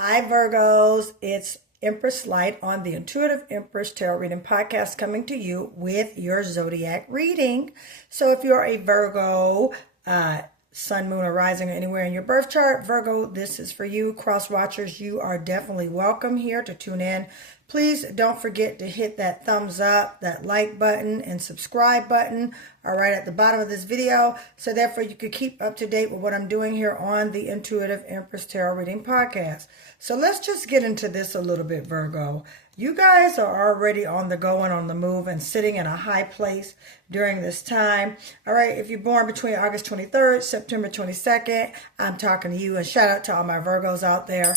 Hi, Virgos. It's Empress Light on the Intuitive Empress Tarot Reading Podcast coming to you with your zodiac reading. So if you're a Virgo, sun, moon, or rising, or anywhere in your birth chart, Virgo, this is for you. Cross watchers, you are definitely welcome here to tune in. Please don't forget to hit that thumbs up, that like button, and subscribe button, all right, at the bottom of this video. So therefore you can keep up to date with what I'm doing here on the Intuitive Empress Tarot Reading Podcast. So let's just get into this a little bit, Virgo. You guys are already on the go and on the move and sitting in a high place during this time. All right, if you're born between August 23rd, September 22nd, I'm talking to you. And shout out to all my Virgos out there.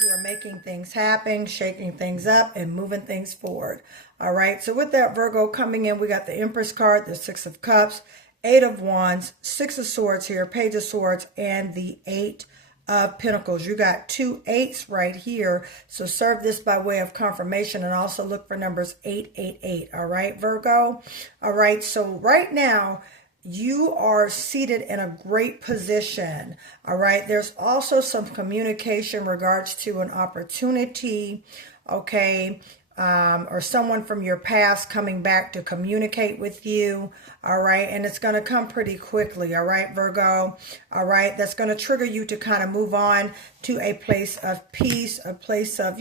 Who are making things happen, shaking things up, and moving things forward. All right, so with that Virgo coming in, we got the Empress card, the Six of Cups, Eight of Wands, Six of Swords here, Page of Swords, and the Eight of Pentacles. You got two eights right here, so serve this by way of confirmation and also look for numbers 888. All right, Virgo? All right, so right now, you are seated in a great position. All right. There's also some communication in regards to an opportunity. Okay. Or someone from your past coming back to communicate with you. All right. And it's going to come pretty quickly. All right, Virgo. All right. That's going to trigger you to kind of move on to a place of peace, a place of,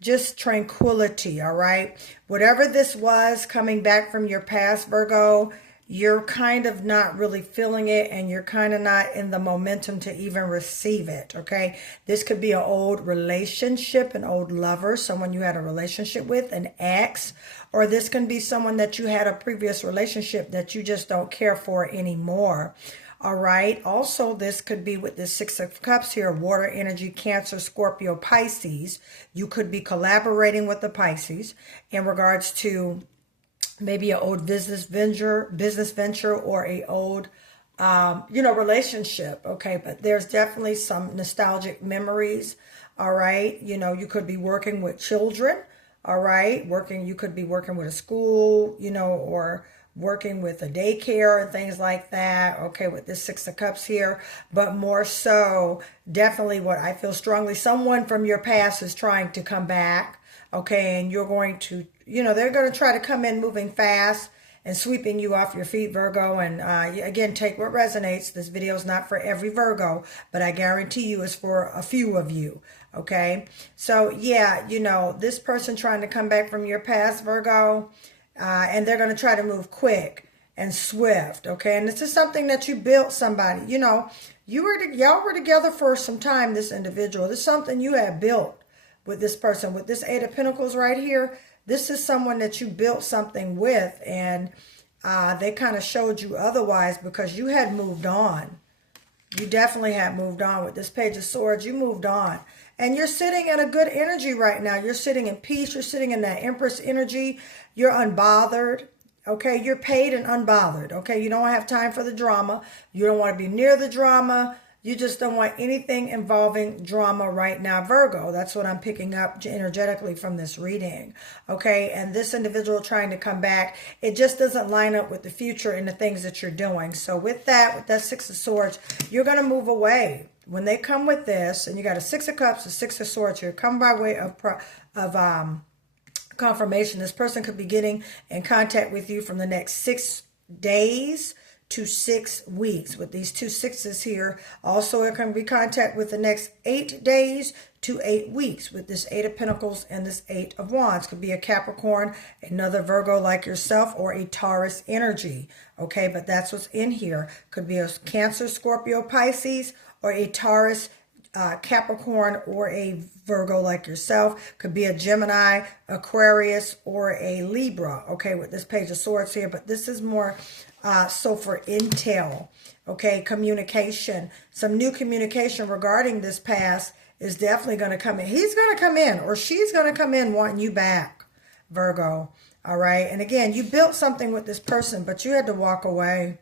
just tranquility. All right. Whatever this was coming back from your past, Virgo, you're kind of not really feeling it and you're kind of not in the momentum to even receive it, okay? This could be an old relationship, an old lover, someone you had a relationship with, an ex, or this can be someone that you had a previous relationship that you just don't care for anymore. All right. Also, this could be with the Six of Cups here, water energy, Cancer, Scorpio, Pisces. You could be collaborating with the Pisces in regards to maybe an old business venture or a old, relationship. Okay. But there's definitely some nostalgic memories. All right. You could be working with children. All right. You could be working with a school, or working with a daycare and things like that. Okay. With this Six of Cups here, but more so definitely what I feel strongly, someone from your past is trying to come back. Okay. And you're going to, they're going to try to come in moving fast and sweeping you off your feet, Virgo. And again, take what resonates. This video is not for every Virgo, but I guarantee you it's for a few of you. Okay. So yeah, this person trying to come back from your past, Virgo, and they're going to try to move quick and swift. Okay. And this is something that you built somebody, y'all were together for some time, this individual. This is something you had built with this person. With this Eight of Pentacles right here, this is someone that you built something with, and they kind of showed you otherwise because you had moved on. You definitely had moved on. With this Page of Swords, you moved on. And you're sitting in a good energy right now. You're sitting in peace. You're sitting in that Empress energy. You're unbothered. Okay, you're paid and unbothered. Okay, you don't have time for the drama. You don't want to be near the drama. You just don't want anything involving drama right now, Virgo. That's what I'm picking up energetically from this reading. Okay, and this individual trying to come back, it just doesn't line up with the future and the things that you're doing. So with that Six of Swords, you're going to move away. When they come with this, and you got a Six of Cups, a Six of Swords here, come by way of confirmation. This person could be getting in contact with you from the next 6 days to 6 weeks. With these two sixes here, also it can be contact with the next 8 days to 8 weeks. With this Eight of Pentacles and this Eight of Wands, could be a Capricorn, another Virgo like yourself, or a Taurus energy. Okay, but that's what's in here. Could be a Cancer, Scorpio, Pisces, or a Taurus, Capricorn, or a Virgo like yourself. Could be a Gemini, Aquarius, or a Libra. Okay, with this Page of Swords here, but this is more so for intel. Okay, communication. Some new communication regarding this past is definitely going to come in. He's going to come in, or she's going to come in wanting you back, Virgo. All right, and again, you built something with this person, but you had to walk away.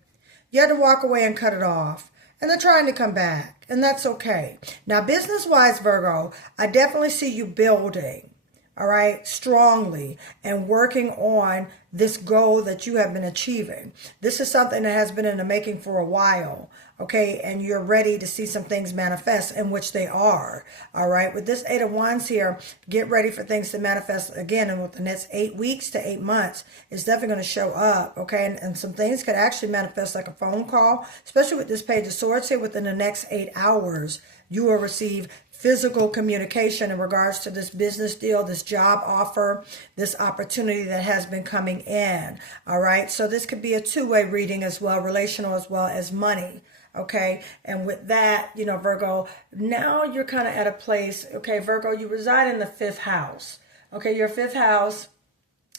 You had to walk away and cut it off. And they're trying to come back, and that's okay. Now, business-wise, Virgo, I definitely see you building. all right, strongly, and working on this goal that you have been achieving. This is something that has been in the making for a while, okay, and you're ready to see some things manifest, in which they are, all right. With this Eight of Wands here, get ready for things to manifest again, and with the next 8 weeks to 8 months, it's definitely going to show up, okay, and some things could actually manifest like a phone call, especially with this Page of Swords here. Within the next 8 hours, you will receive physical communication in regards to this business deal, this job offer, this opportunity that has been coming in. All right. So this could be a two-way reading as well, relational as well as money. Okay. And with that, you know, Virgo, now you're kind of at a place. Okay, Virgo, you reside in the 5th house. Okay. Your 5th house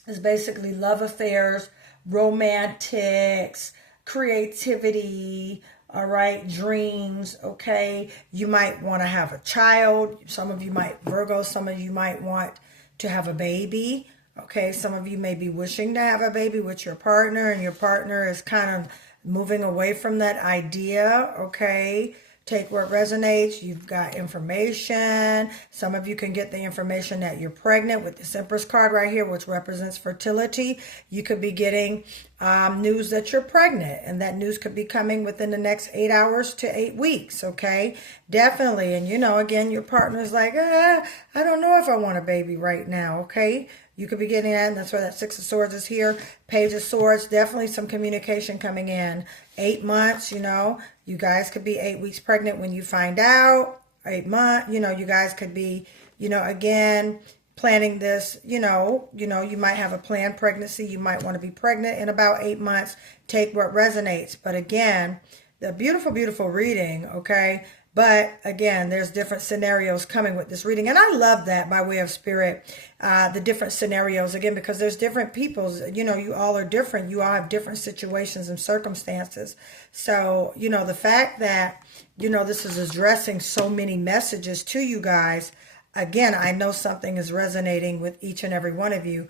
is basically love affairs, romantics, creativity, all right, dreams, okay? You might want to have a child. Some of you might, Virgo, some of you might want to have a baby, okay? Some of you may be wishing to have a baby with your partner, and your partner is kind of moving away from that idea, okay? Take what resonates. You've got information. Some of you can get the information that you're pregnant with this Empress card right here, which represents fertility. You could be getting news that you're pregnant, and that news could be coming within the next 8 hours to 8 weeks, okay? Definitely. And, you know, again, your partner's like, I don't know if I want a baby right now, okay? You could be getting that, and that's why that Six of Swords is here. Page of Swords, definitely some communication coming in. 8 months, you know, you guys could be 8 weeks pregnant when you find out. 8 months, you know, you guys could be, you know, again, planning this, you might have a planned pregnancy. You might want to be pregnant in about 8 months. Take what resonates. But again, the beautiful, beautiful reading, okay? But again, there's different scenarios coming with this reading. And I love that by way of spirit, the different scenarios, again, because there's different peoples, you know, you all are different. You all have different situations and circumstances. So, you know, the fact that, you know, this is addressing so many messages to you guys, again, I know something is resonating with each and every one of you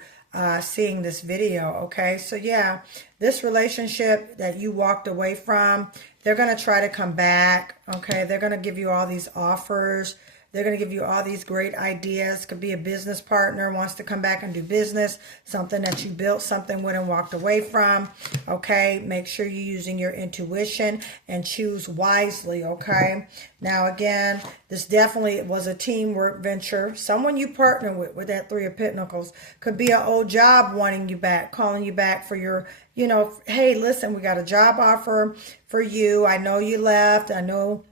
seeing this video, okay? So yeah, this relationship that you walked away from, they're going to try to come back, okay? They're going to give you all these offers. They're going to give you all these great ideas. Could be a business partner wants to come back and do business, something that you built something with and walked away from, okay? Make sure you're using your intuition and choose wisely, okay? Now, again, this definitely was a teamwork venture. Someone you partner with that Three of Pentacles, could be an old job wanting you back, calling you back for your, you know, hey, listen, we got a job offer for you. I know you left. I know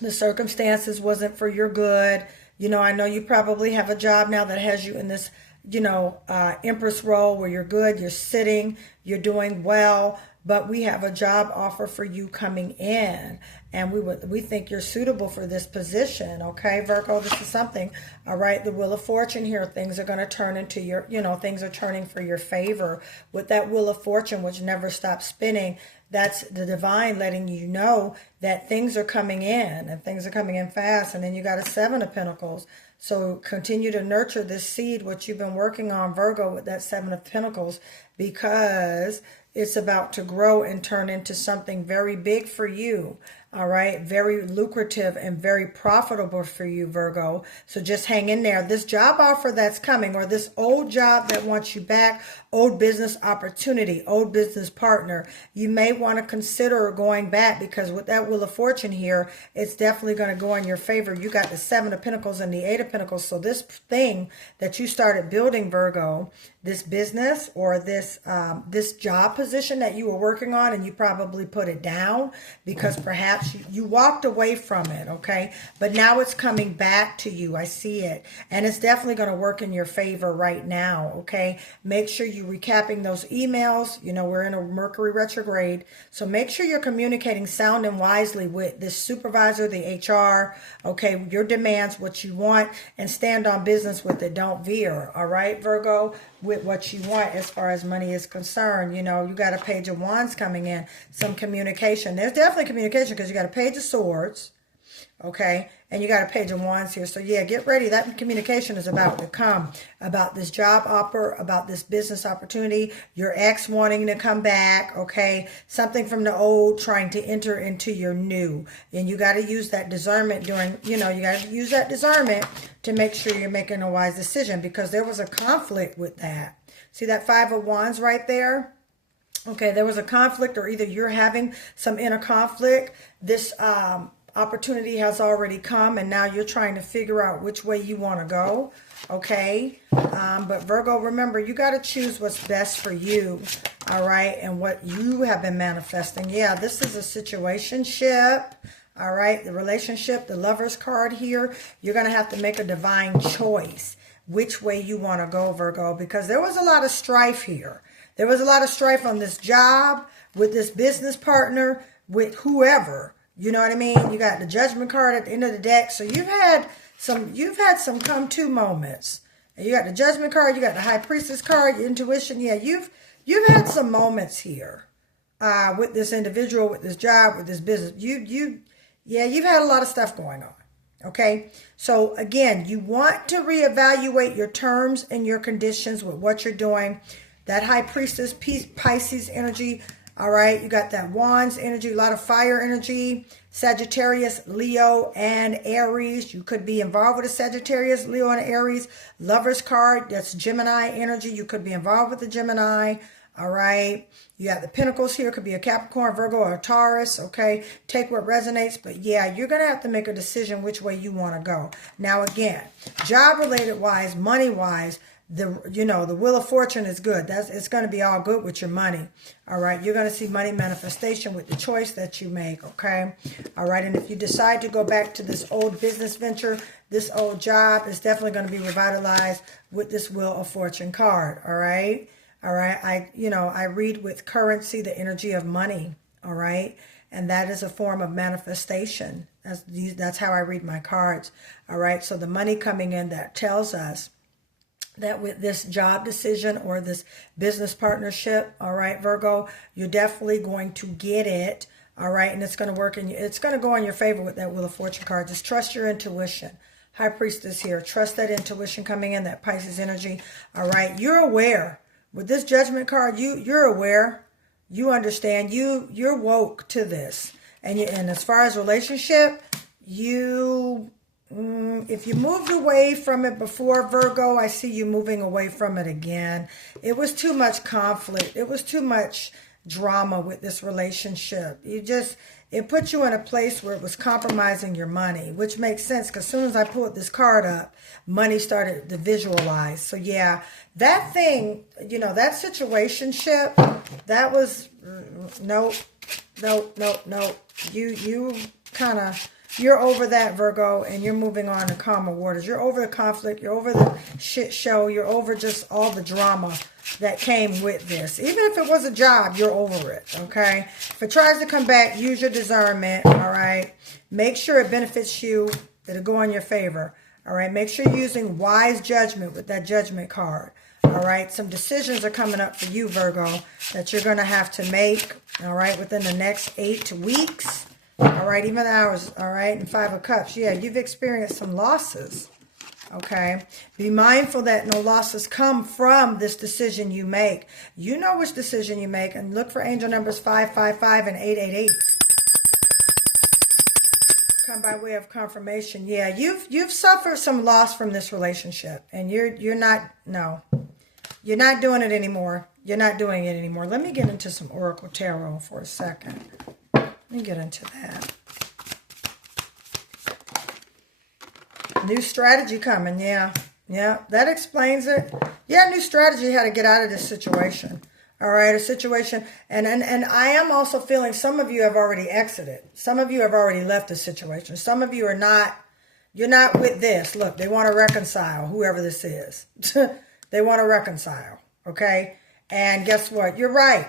the circumstances wasn't for your good. You know, I know you probably have a job now that has you in this, you know, Empress role where you're good, you're sitting, you're doing well, but we have a job offer for you coming in, and we think you're suitable for this position, okay, Virgo? This is something, all right? The Wheel of Fortune here, things are going to turn into your, you know, things are turning for your favor. With that Wheel of Fortune, which never stops spinning, that's the divine letting you know that things are coming in, and things are coming in fast. And then you got a Seven of Pentacles. So continue to nurture this seed, what you've been working on, Virgo, with that Seven of Pentacles, because it's about to grow and turn into something very big for you. All right. Very lucrative and very profitable for you, Virgo. So just hang in there. This job offer that's coming, or this old job that wants you back, old business opportunity, old business partner, you may want to consider going back, because with that Wheel of Fortune here, it's definitely going to go in your favor. You got the Seven of Pentacles and the Eight of Pentacles. So this thing that you started building, Virgo, this business or this this job position that you were working on, and you probably put it down because perhaps you walked away from it, okay? But now it's coming back to you. I see it. And it's definitely going to work in your favor right now, okay? Make sure you're recapping those emails. You know, we're in a Mercury retrograde. So make sure you're communicating sound and wisely with this supervisor, the HR, okay? Your demands, what you want, and stand on business with it. Don't veer, all right, Virgo? With what you want as far as money is concerned. You know, you got a Page of Wands coming in, some communication. There's definitely communication because you got a Page of Swords, Okay, and you got a Page of Wands here. So yeah, get ready. That communication is about to come, about this job offer, about this business opportunity, your ex wanting to come back. Okay, something from the old trying to enter into your new. And you got to use that discernment during, you got to use that discernment to make sure you're making a wise decision, because there was a conflict with that. See that Five of Wands right there? Okay, there was a conflict, or either you're having some inner conflict. This opportunity has already come, and now you're trying to figure out which way you want to go. Okay, but Virgo, remember, you got to choose what's best for you. All right, and what you have been manifesting. Yeah, this is a situationship. All right, the relationship, the Lover's card here. You're going to have to make a divine choice which way you want to go, Virgo, because there was a lot of strife here. There was a lot of strife on this job, with this business partner, with whoever. You know what I mean? You got the Judgment card at the end of the deck. So you've had some come to moments. And you got the Judgment card, you got the High Priestess card, your intuition. Yeah, you've had some moments here with this individual, with this job, with this business. You've had a lot of stuff going on. Okay, so again, you want to reevaluate your terms and your conditions with what you're doing. That High Priestess, Pisces energy. All right, you got that Wands energy, a lot of fire energy, Sagittarius, Leo, and Aries. You could be involved with a Sagittarius, Leo, and Aries. Lover's card, that's Gemini energy. You could be involved with the Gemini. All right, you got the Pentacles here. Could be a Capricorn, Virgo, or a Taurus. Okay, take what resonates. But yeah, you're going to have to make a decision which way you want to go. Now again, job-related wise, money-wise, the Wheel of Fortune is good. It's going to be all good with your money. All right, you're going to see money manifestation with the choice that you make. Okay, all right, and if you decide to go back to this old business venture, this old job is definitely going to be revitalized with this Wheel of Fortune card. All right, I read with currency, the energy of money. All right, and that is a form of manifestation. That's how I read my cards. All right, so the money coming in, that tells us that with this job decision or this business partnership, all right, Virgo, you're definitely going to get it, all right, and it's going to work, and it's going to go in your favor with that Wheel of Fortune card. Just trust your intuition. High Priestess here. Trust that intuition coming in, that Pisces energy, all right. You're aware. With this Judgment card, you're aware. You understand. You're woke to this. And as far as relationship, if you moved away from it before, Virgo, I see you moving away from it again. It was too much conflict. It was too much drama with this relationship. It put you in a place where it was compromising your money, which makes sense because as soon as I pulled this card up, money started to visualize. So yeah, that thing, that situationship, that was, nope. You're over that, Virgo, and you're moving on to calmer waters. You're over the conflict. You're over the shit show. You're over just all the drama that came with this. Even if it was a job, you're over it, okay? If it tries to come back, use your discernment, all right? Make sure it benefits you. It'll go in your favor, all right? Make sure you're using wise judgment with that Judgment card, all right? Some decisions are coming up for you, Virgo, that you're going to have to make, all right, within the next 8 weeks. All right, even hours, all right, and Five of Cups. Yeah, you've experienced some losses, okay? Be mindful that no losses come from this decision you make. You know which decision you make, and look for angel numbers 555 and 888. Come by way of confirmation. Yeah, you've suffered some loss from this relationship, and you're not doing it anymore. You're not doing it anymore. Let me get into some Oracle Tarot for a second. Let me get into that. New strategy coming, yeah. Yeah, that explains it. Yeah, new strategy how to get out of this situation. All right, a situation. And I am also feeling some of you have already exited. Some of you have already left the situation. Some of you are not, you're not with this. Look, they want to reconcile, whoever this is. They want to reconcile, okay? And guess what? You're right,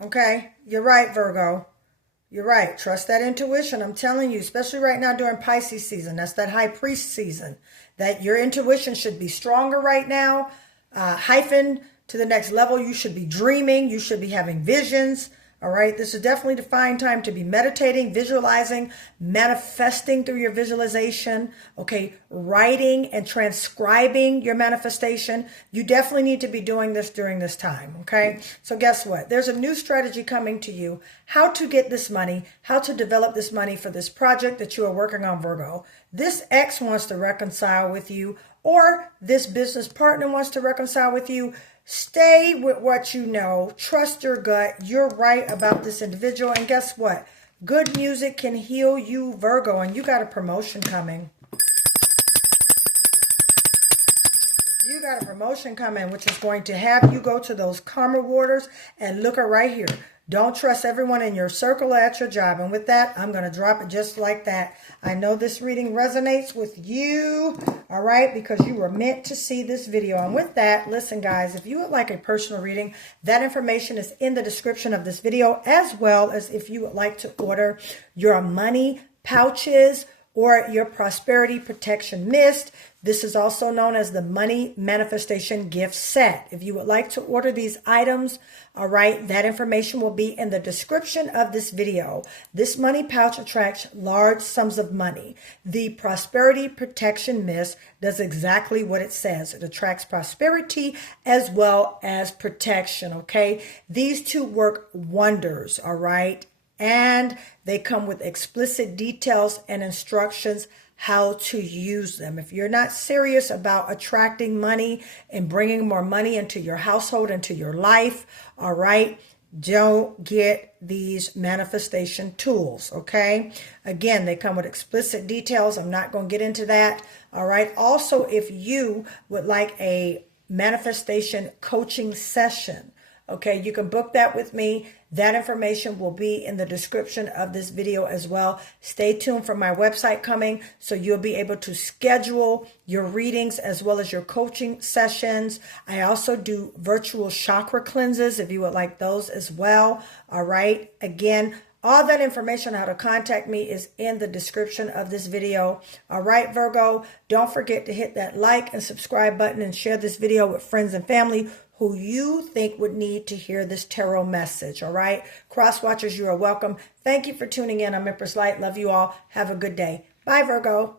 okay? You're right, Virgo. You're right. Trust that intuition. I'm telling you, especially right now during Pisces season. That's that High Priest season. That your intuition should be stronger right now. Hyphen to the next level. You should be dreaming. You should be having visions. All right. This is definitely the fine time to be meditating, visualizing, manifesting through your visualization. Okay. Writing and transcribing your manifestation. You definitely need to be doing this during this time. Okay. So guess what? There's a new strategy coming to you. How to get this money, how to develop this money for this project that you are working on, Virgo. This ex wants to reconcile with you, or this business partner wants to reconcile with you. Stay with what you know. Trust your gut. You're right about this individual. And guess what? Good music can heal you, Virgo, and you got a promotion coming. You got a promotion coming, which is going to have you go to those karma waters and look at right here. Don't trust everyone in your circle or at your job. And with that, I'm going to drop it just like that. I know this reading resonates with you, all right, because you were meant to see this video. And with that, listen, guys, if you would like a personal reading, that information is in the description of this video, as well as if you would like to order your money pouches or your prosperity protection mist. This is also known as the money manifestation gift set. If you would like to order these items, all right, that information will be in the description of this video. This money pouch attracts large sums of money. The prosperity protection mist does exactly what it says. It attracts prosperity as well as protection, okay? These two work wonders, all right? And they come with explicit details and instructions how to use them. If you're not serious about attracting money and bringing more money into your household, into your life, all right, don't get these manifestation tools, okay? Again, they come with explicit details. I'm not going to get into that, all right? Also, if you would like a manifestation coaching session, okay, you can book that with me. That information will be in the description of this video as well. Stay tuned for my website coming so you'll be able to schedule your readings as well as your coaching sessions. I also do virtual chakra cleanses if you would like those as well. All right. Again, all that information on how to contact me is in the description of this video. All right, Virgo, don't forget to hit that like and subscribe button and share this video with friends and family who you think would need to hear this tarot message. All right, cross watchers, you are welcome. Thank you for tuning in. I'm Empress Light. Love you all. Have a good day. Bye, Virgo.